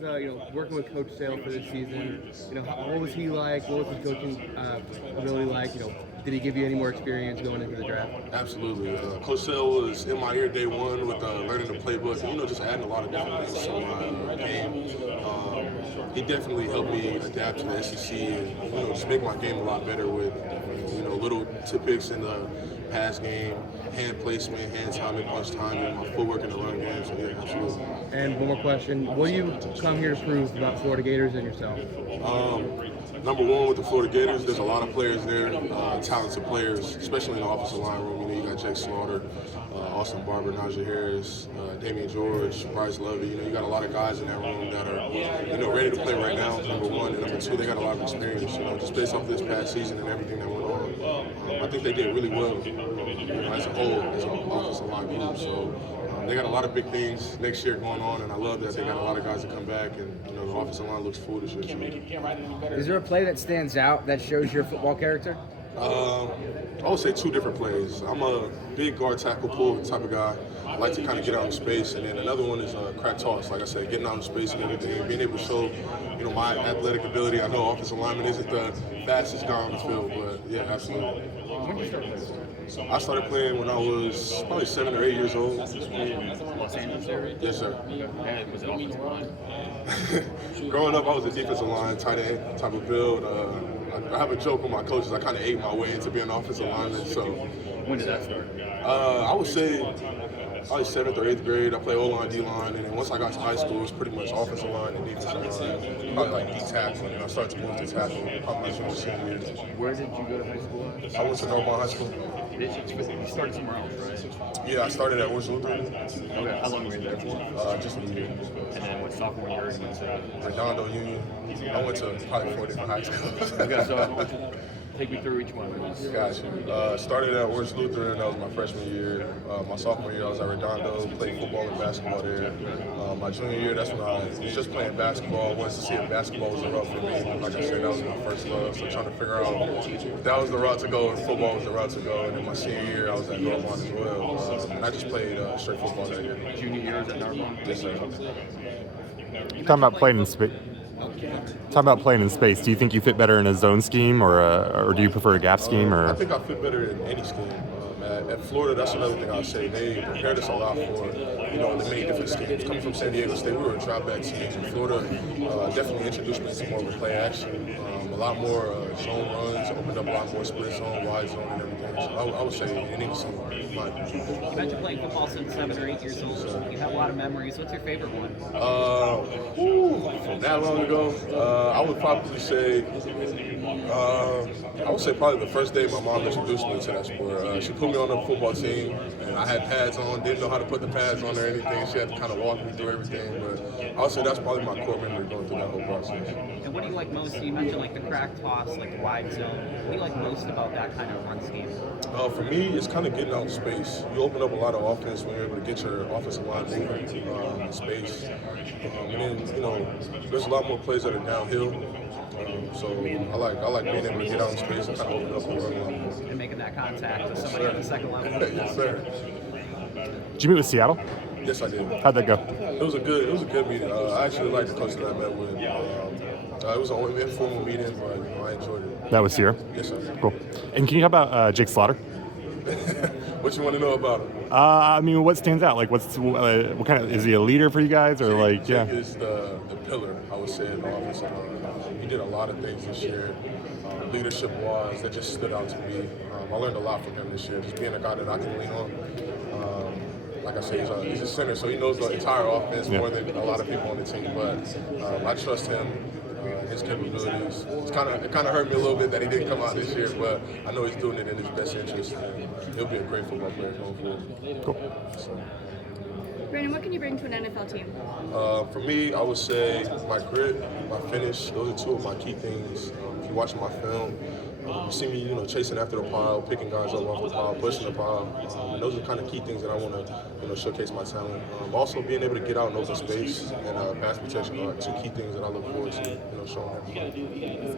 Working with Coach Sale for this season, what was he like? What was his coaching ability like? Did he give you any more experience going into the draft? Absolutely. Coach Sale was in my ear day one with learning the playbook and, just adding a lot of different things to my game. He definitely helped me adapt to the SEC and, just make my game a lot better with, little tidbits in the pass game, hand placement, hand timing, punch timing, my footwork in the run game. So, yeah, absolutely. And one more question. What do you come here to prove about Florida Gators and yourself? Number one, with the Florida Gators, there's a lot of players there, talented players, especially in the offensive line room. You got Jake Slaughter, Austin Barber, Najee Harris, Damian George, Bryce Lovey. You got a lot of guys in that room that are, ready to play right now, number one. And number two, they got a lot of experience, just based off this past season and everything that went on. I think they did really well, as a whole, as an offensive line group. So they got a lot of big things next year going on, and I love that they got a lot of guys to come back, and the offensive line looks full this year. Is there a play that stands out that shows your football character? I would say two different plays. I'm a big guard tackle pull type of guy. I like to kind of get out in space, and then another one is crack toss. Like I said, getting out in space and everything, being able to show, my athletic ability. I know offensive lineman isn't the fastest guy on the field, but yeah, absolutely. When did you start playing? I started playing when I was probably 7 or 8 years old. Los Angeles area? Yes, sir. And was it offensive line? Growing up, I was a defensive line, tight end type of build. I have a joke with my coaches. I kind of ate my way into being an offensive lineman. So, When did that start? I would say probably 7th or 8th grade. I played O-line, D-line, and then once I got to high school, it was pretty much offensive line and defensive line. Probably like D-tackle, and I started to move to tackle probably my junior senior year. Where did you go to high school? I went to Normal High School. You started somewhere else, right? Yeah, I started at Orange Lutheran. Okay. How long were you there for? Just a year. And then what sophomore year you went to? Redondo Union. I went to probably 4 different high schools. Okay, so take me through each one of those. Gotcha. Started at Orange Lutheran. That was my freshman year. My sophomore year, I was at Redondo. Played football and basketball there. My junior year, that's when I was just playing basketball. I wanted to see if basketball was the route for me. Like I said, that was my first love. So trying to figure out if that was the route to go, if football was the route to go. And then my senior year, I was at Normal as well. And I just played straight football that year. Junior year was at Narbonne? Yes, sir. Talking about playing in space. Talking about playing in space, do you think you fit better in a zone scheme, or do you prefer a gap scheme? Or I think I fit better in any scheme. At Florida, that's another thing I'll say. They prepared us a lot for, the many different schemes. Coming from San Diego State, we were a drop-back team. And Florida definitely introduced me to more of a play action, a lot more zone runs, opened up a lot more split zone, wide zone, and everything. So I would say in any scheme. You mentioned playing football since 7 or 8 years old. You have a lot of memories. What's your favorite one? From that long ago, I would probably say, probably the first day my mom introduced me to that sport. She put me on the football team, and I had pads on, didn't know how to put the pads on or anything. She had to kind of walk me through everything, but I would say that's probably my core memory going through that whole process. And what do you like most? You mentioned like the crack toss, like the wide zone. What do you like most about that kind of run scheme? For me, it's kind of getting out in space. You open up a lot of offense when you're able to get your offensive line moving in space. And then, there's a lot more plays that are downhill. So I like being able to get out in space and kind of open up the run a lot more. And making that contact with somebody at the second level. Yes, sir. did you meet with Seattle? Yes, I did. How'd that go? It was a good meeting. I actually liked the coach that I met with. It was an informal meeting, but I enjoyed it. That was here. Yes, sir. Cool. And can you talk about Jake Slaughter? What you want to know about him? What stands out? Like, what kind of, is he a leader for you guys, or like, yeah? Jake is the pillar, I would say, in the offensive line. He did a lot of things this year, leadership-wise, that just stood out to me. I learned a lot from him this year, just being a guy that I can lean on. Like I said, he's a center, so he knows the entire offense more than a lot of people on the team. But I trust him, his capabilities. It kind of hurt me a little bit that he didn't come out this year, but I know he's doing it in his best interest. And he'll be a great football player going forward. Cool. So. Brandon, what can you bring to an NFL team? For me, I would say my grit, my finish. Those are two of my key things. If you watch my film, you see me, chasing after the pile, picking guys up off the pile, pushing the pile. And those are kind of key things that I want to, showcase my talent. Also, being able to get out in open space and pass protection are two key things that I look forward to, showing everybody.